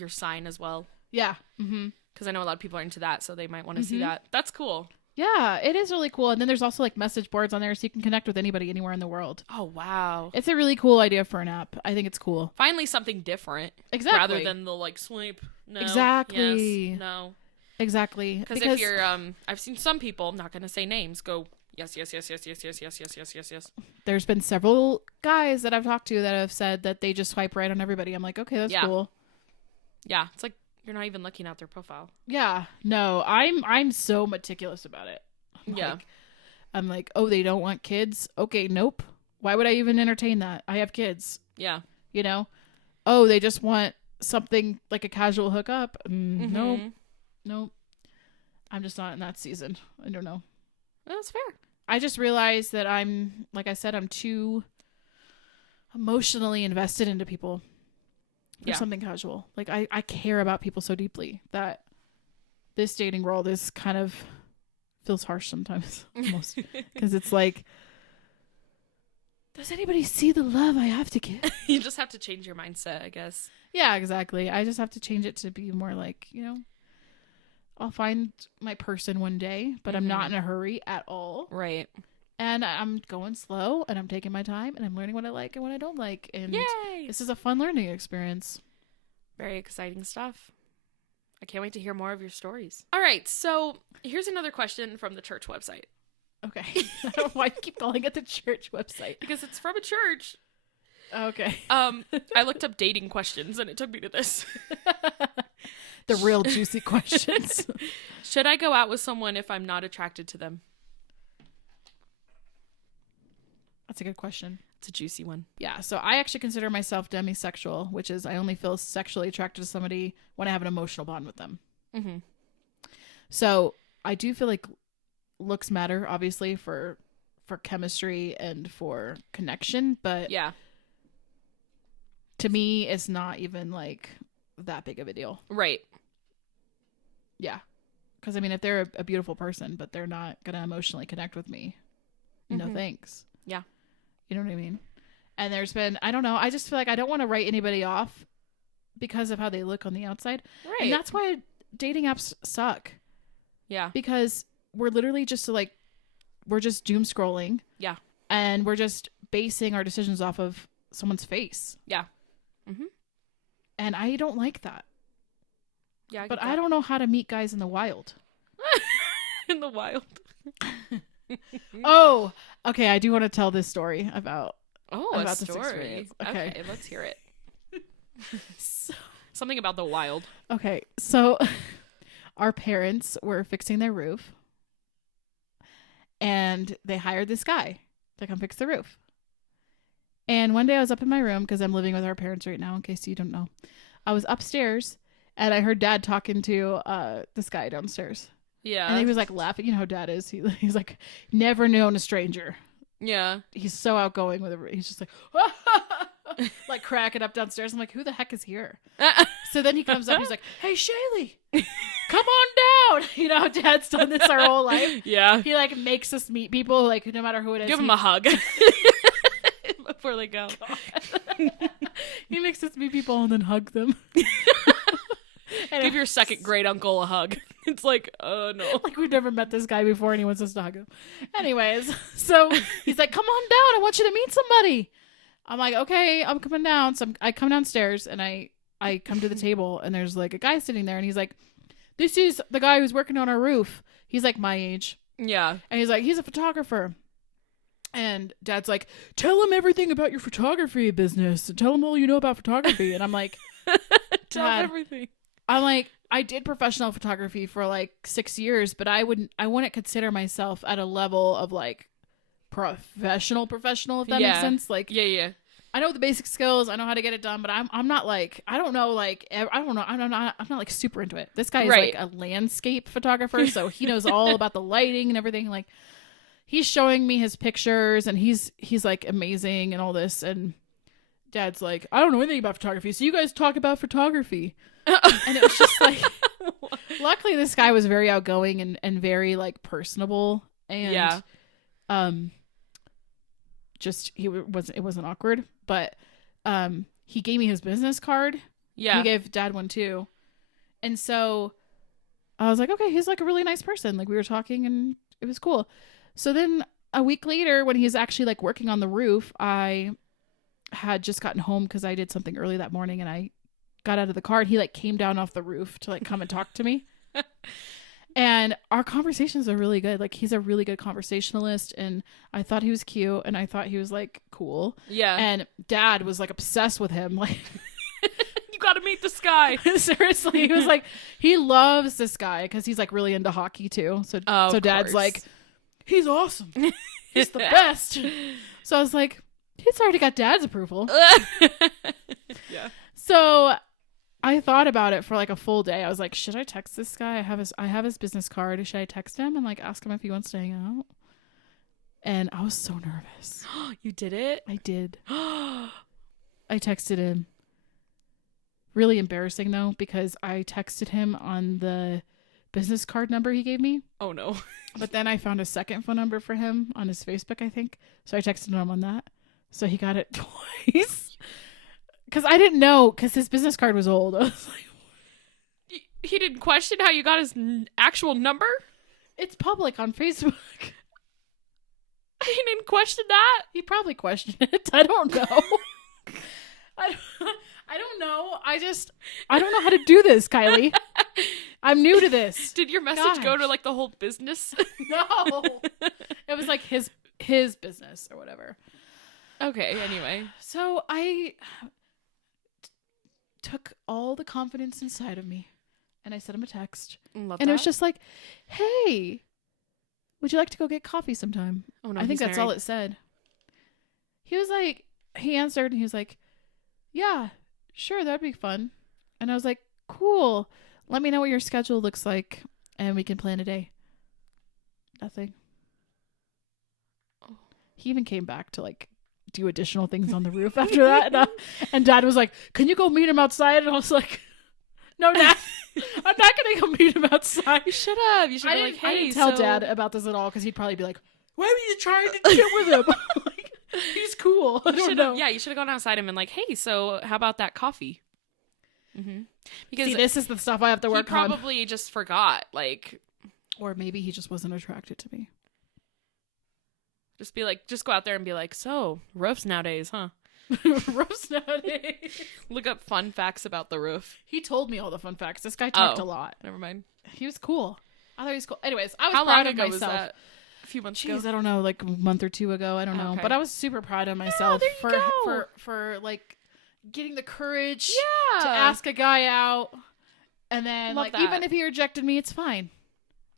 sign as well. Yeah. Mm-hmm. Because I know a lot of people are into that, so they might want to see Mhm. that. That's cool. Yeah, it is really cool. And then there's also like message boards on there, so you can connect with anybody anywhere in the world. Oh, wow. It's a really cool idea for an app. I think it's cool. Finally something different. Exactly. Rather than the like swipe. No. Exactly. Yes. No. Exactly. Because if you're I've seen some people, I'm not gonna say names, go yes, yes, yes, yes, yes, yes, yes, yes, yes, yes, yes. There's been several guys that I've talked to that have said that they just swipe right on everybody. I'm like, okay, that's Yeah. cool. Yeah. It's like you're not even looking at their profile. Yeah. No, I'm so meticulous about it. Yeah. I'm like, oh, they don't want kids? Okay, nope. Why would I even entertain that? I have kids, Yeah. you know? Oh, they just want something like a casual hookup? Nope. Mhm. Nope. I'm just not in that season. I don't know. That's fair. I just realized that like I said, I'm too emotionally invested into people for Yeah. something casual. Like I care about people so deeply that this dating world is kind of feels harsh sometimes almost because it's like, does anybody see the love I have to give? You just have to change your mindset, I guess. Yeah, exactly. I just have to change it to be more like, I'll find my person one day, but I'm not in a hurry at all. Right. And I'm going slow and I'm taking my time and I'm learning what I like and what I don't like. And Yay! this is a fun learning experience. Very exciting stuff. I can't wait to hear more of your stories. All right, so here's another question from the church website. Okay. I don't know why you keep calling it the church website. Because it's from a church. Okay. I looked up dating questions and it took me to this. The real juicy questions. Should I go out with someone if I'm not attracted to them? That's a good question. It's a juicy one. Yeah, so I actually consider myself demisexual, which is I only feel sexually attracted to somebody when I have an emotional bond with them. Mm-hmm. So I do feel like looks matter, obviously, for chemistry and for connection, but Yeah. to me, it's not even like that big of a deal. Right. Yeah. Because, I mean, if they're a beautiful person, but they're not going to emotionally connect with me, no thanks. Yeah. You know what I mean? And there's been, I don't know, I just feel like I don't want to write anybody off because of how they look on the outside. Right. And that's why dating apps suck. Yeah. Because we're literally just like, we're just doom scrolling. Yeah. And we're just basing our decisions off of someone's face. Yeah. Mm-hmm. And I don't like that. Yeah. But I don't know how to meet guys in the wild. In the wild. Oh, okay. I do want to tell this story about a this story. experience. Okay, Let's hear it. so, Something about the wild. okay, so our parents were fixing their roof, and they hired this guy to come fix the roof. And one day I was up in my room because I'm living with our parents right now. In case you don't know, I was upstairs and I heard Dad talking to this guy downstairs. Yeah. And he was like laughing. You know how Dad is. He's like never known a stranger. Yeah. He's so outgoing with it. He's just like, like cracking up downstairs. I'm like, who the heck is here? So then he comes up. He's like, hey, Shaylee, come on down. You know how Dad's done this our whole life. Yeah. He like makes us meet people, like no matter who it is. Give him a hug before they go. He makes us meet people and then hug them. And Give your second grade uncle a hug. It's like, oh no. Like we've never met this guy before and he wants us to hug him. Anyways, so he's like, come on down. I want you to meet somebody. I'm like, okay, I'm coming down. So I come downstairs and I come to the table and there's like a guy sitting there and he's like, this is the guy who's working on our roof. He's like my age. Yeah. And he's like, he's a photographer. And Dad's like, tell him everything about your photography business. Tell him all you know about photography. And I'm like, tell him everything. I'm like, I did professional photography for like 6 years, but I wouldn't consider myself at a level of like professional, if that makes sense. Like, yeah. I know the basic skills. I know how to get it done, but I'm not like, I don't know. I'm not like super into it. This guy is like a landscape photographer. So he knows all about the lighting and everything. Like he's showing me his pictures and he's like amazing and all this. And Dad's like, I don't know anything about photography. So you guys talk about photography. And it was just like, luckily this guy was very outgoing and very like personable and just it wasn't awkward, but he gave me his business card. Yeah. He gave Dad one too. And so I was like, okay, he's like a really nice person. Like we were talking and it was cool. So then a week later when he's actually like working on the roof, I had just gotten home because I did something early that morning and I got out of the car and he like came down off the roof to like come and talk to me. And our conversations are really good. Like he's a really good conversationalist and I thought he was cute and I thought he was like cool. Yeah. And Dad was like obsessed with him. Like you got to meet this guy. Seriously. He was like, he loves this guy because he's like really into hockey too. So Dad's like, he's awesome. He's the best. So I was like, he's already got Dad's approval. Yeah. So I thought about it for like a full day. I was like, should I text this guy? I have his business card. Should I text him and like ask him if he wants to hang out? And I was so nervous. You did it? I did. I texted him. Really embarrassing though, because I texted him on the business card number he gave me. Oh no. But then I found a second phone number for him on his Facebook, I think. So I texted him on that. So he got it twice. Because I didn't know, because his business card was old. I was like, he didn't question how you got his actual number? It's public on Facebook. He didn't question that? He probably questioned it. I don't know. I don't know. I don't know how to do this, Kylie. I'm new to this. Did your message go to like the whole business? No. It was like his business or whatever. Okay, anyway. So I took all the confidence inside of me and I sent him a text. Love and that. it was just like, hey, would you like to go get coffee sometime? Oh no, I think that's married. all it said. he answered and he was like, yeah, sure, that'd be fun. And I was like, cool. Let me know what your schedule looks like and we can plan a day. Nothing. He even came back to like do additional things on the roof after that. And Dad was like, can you go meet him outside? And I was like, no, Dad, I'm not going to go meet him outside. You should have. You should have like, hey, I didn't tell Dad about this at all because he'd probably be like, why were you trying to get with him? Like, he's cool. I don't know. Yeah, you should have gone outside him and like, hey, so how about that coffee? Mm-hmm. Because this is the stuff I have to work on. He probably just forgot, like, or maybe he just wasn't attracted to me. Just go out there and be like, so roofs nowadays, huh? Roofs nowadays. Look up fun facts about the roof. He told me all the fun facts. This guy talked a lot. Never mind. He was cool. I thought he was cool. Anyways, I was How proud long of ago myself. was that? A few months ago. I don't know, like a month or two ago. I don't know. Okay. But I was super proud of myself for like getting the courage to ask a guy out. And then Love like that. even if he rejected me, it's fine.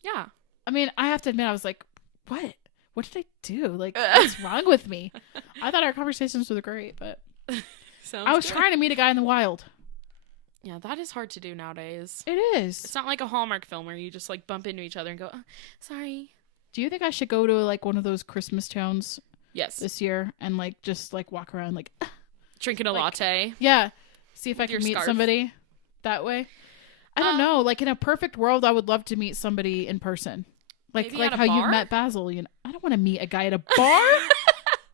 Yeah. I mean, I have to admit, I was like, what? What did I do? Like, what's wrong with me? I thought our conversations were great, but I was trying to meet a guy in the wild. Yeah, that is hard to do nowadays. It is. It's not like a Hallmark film where you just like bump into each other and go, sorry. Do you think I should go to like one of those Christmas towns? Yes. This year and like just like walk around like drinking a latte. Yeah. See if I With can your meet scarf. somebody that way. I don't know. Like in a perfect world, I would love to meet somebody in person. Like Maybe at a how you bar? met Basil. You know, I don't want to meet a guy at a bar. What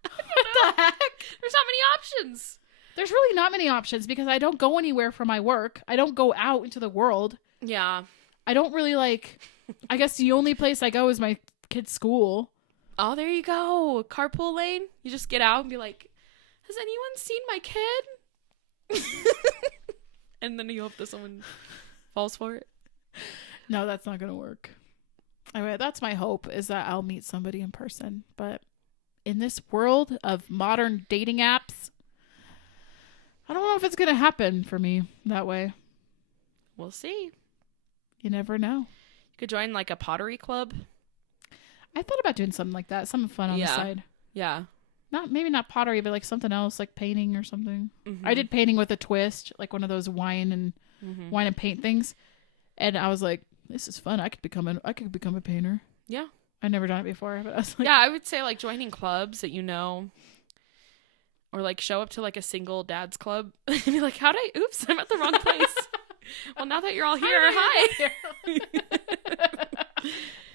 the heck? There's not many options. There's really not many options because I don't go anywhere for my work. I don't go out into the world. Yeah. I don't really like. I guess the only place I go is my kid's school. Oh, there you go. Carpool lane. You just get out and be like, has anyone seen my kid? And then you hope that someone falls for it. No, that's not going to work. Anyway, that's my hope is that I'll meet somebody in person. But in this world of modern dating apps, I don't know if it's going to happen for me that way. We'll see. You never know. You could join like a pottery club. I thought about doing something like that. Something fun on the side. Yeah. Maybe not pottery, but like something else, like painting or something. Mm-hmm. I did painting with a twist, like one of those wine and paint things. And I was like, this is fun. I could become a painter. Yeah. I've never done it before, but I was like, yeah, I would say like joining clubs that you know, or like show up to like a single dad's club and be like, oops, I'm at the wrong place. Well, now that you're all here, hi.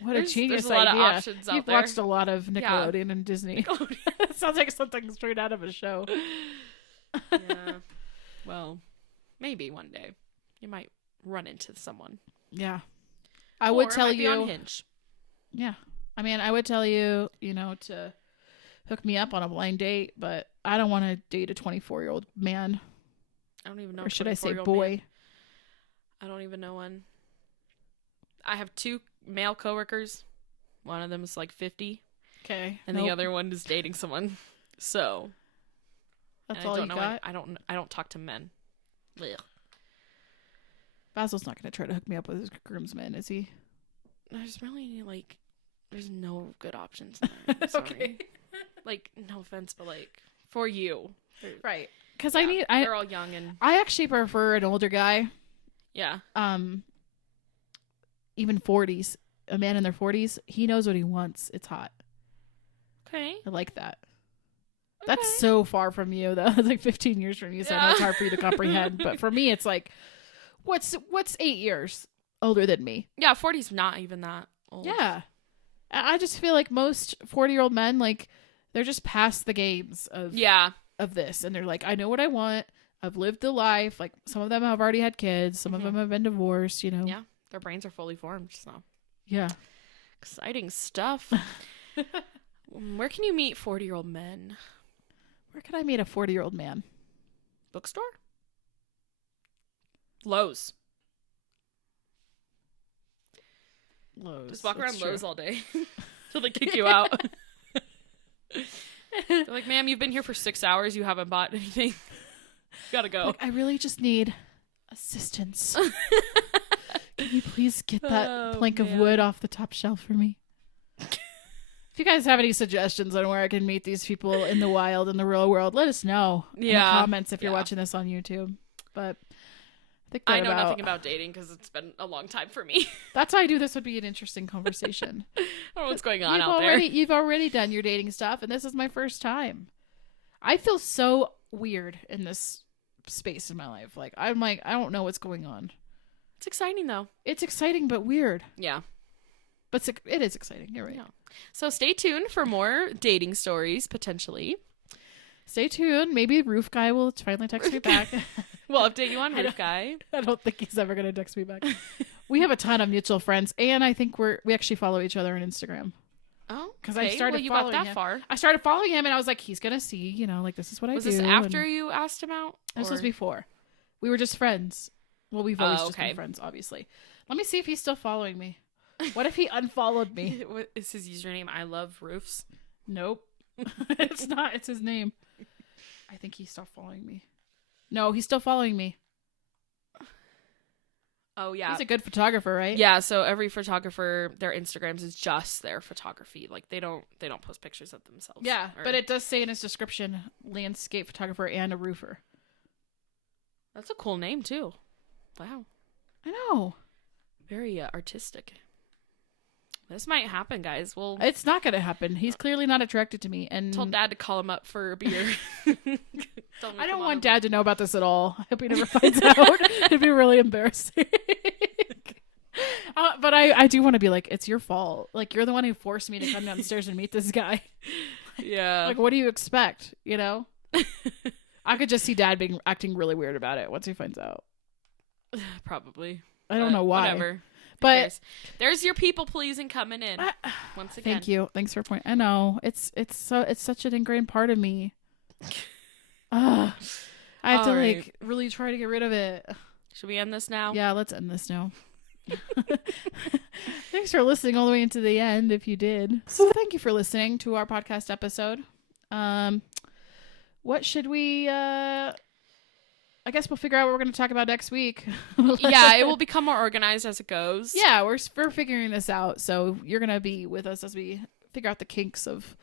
What a genius There's a lot idea. of options out You've there. watched a lot of Nickelodeon and Disney. It sounds like something straight out of a show. Yeah. Well, maybe one day you might run into someone. Yeah. I would tell you on Hinge. Yeah. I mean, I would tell you, to hook me up on a blind date, but I don't want to date a 24-year-old man. I don't even know. Or should I say 24-year-old boy? man. I don't even know one. I have 2 male coworkers. One of them is like 50. Okay. And the other one is dating someone. So that's all you got? I don't talk to men. Ugh. Basil's not going to try to hook me up with his groomsmen, is he? There's really there's no good options there. Okay. Like, no offense, but like for you. Right. Because they're all young and I actually prefer an older guy. yeah. Even 40s. A man in their 40s, he knows what he wants. It's hot. Okay. I like that. Okay. That's so far from you, though. It's like 15 years from you, so I know it's hard for you to comprehend. But for me, it's like, what's 8 years older than me? Yeah, 40's not even that old. Yeah. I just feel like most 40-year-old men, like, they're just past the games of this. And they're like, I know what I want. I've lived the life. Like, some of them have already had kids. Some of them have been divorced, Yeah. Their brains are fully formed, so. Yeah. Exciting stuff. Where can you meet 40-year-old men? Where can I meet a 40-year-old man? Bookstore? Lowe's. Just walk around Lowe's all day till they kick you out. They're like, ma'am, you've been here for 6 hours. You haven't bought anything. You gotta go. Like, I really just need assistance. Can you please get that plank of wood off the top shelf for me? If you guys have any suggestions on where I can meet these people in the wild, in the real world, let us know in the comments if you're watching this on YouTube. But I know nothing about dating because it's been a long time for me. That's why I knew this would be an interesting conversation. I don't know what's going on out there. You've already done your dating stuff, and this is my first time. I feel so weird in this space in my life. I'm like, I don't know what's going on. It's exciting, though. It's exciting, but weird. Yeah. But it is exciting. You're right. Yeah. So stay tuned for more dating stories, potentially. Stay tuned. Maybe Roof Guy will finally text me back. We'll update you on Roof Guy. I don't think he's ever going to text me back. We have a ton of mutual friends, and I think we actually follow each other on Instagram. Oh, because I started you following got that him. Far. I started following him, and I was like, he's going to see, this is what I do. Was this after you asked him out? This was before. We were just friends. Well, we've always just been friends, obviously. Let me see if he's still following me. What if he unfollowed me? What is his username? I love roofs. Nope. It's not. It's his name. I think he stopped following me. No, he's still following me. Oh, yeah. He's a good photographer, right? Yeah, so every photographer, their Instagrams is just their photography. Like, they don't post pictures of themselves. Yeah, but it does say in his description, landscape photographer and a roofer. That's a cool name, too. Wow. I know. Very artistic. This might happen, guys. Well, it's not going to happen. He's clearly not attracted to me. And told Dad to call him up for a beer. I don't want Dad to know about this at all. I hope he never finds out. It'd be really embarrassing. But I do want to be like, it's your fault. Like, you're the one who forced me to come downstairs and meet this guy. Yeah. Like, what do you expect? I could just see Dad acting really weird about it once he finds out. Probably. I don't know why. Whatever. But there's your people pleasing coming in once again. Thank you. Thanks for pointing. I know it's such an ingrained part of me. I have to really try to get rid of it. Should we end this now? Yeah, let's end this now. Thanks for listening all the way into the end. If you did, so thank you for listening to our podcast episode. What should we? I guess we'll figure out what we're going to talk about next week. Yeah, it will become more organized as it goes. Yeah, we're figuring this out. So you're going to be with us as we figure out the kinks of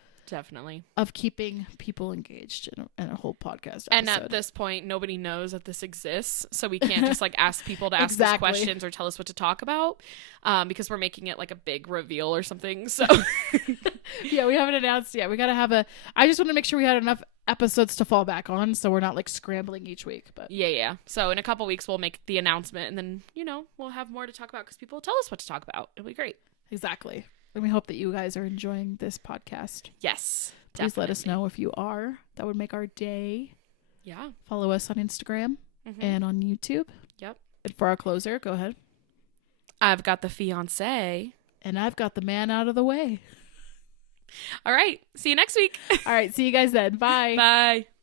keeping people engaged in a whole podcast episode. And at this point, nobody knows that this exists. So we can't just ask people to ask us questions or tell us what to talk about because we're making it like a big reveal or something. So yeah, we haven't announced yet. We got to I just want to make sure we had enough episodes to fall back on so we're not like scrambling each week. But yeah. So in a couple weeks, we'll make the announcement and then, we'll have more to talk about because people will tell us what to talk about. It'll be great. Exactly. And we hope that you guys are enjoying this podcast. Yes. Please let us know if you are. That would make our day. Yeah. Follow us on Instagram and on YouTube. Yep. And for our closer, go ahead. I've got the fiance. And I've got the man out of the way. All right. See you next week. All right. See you guys then. Bye. Bye.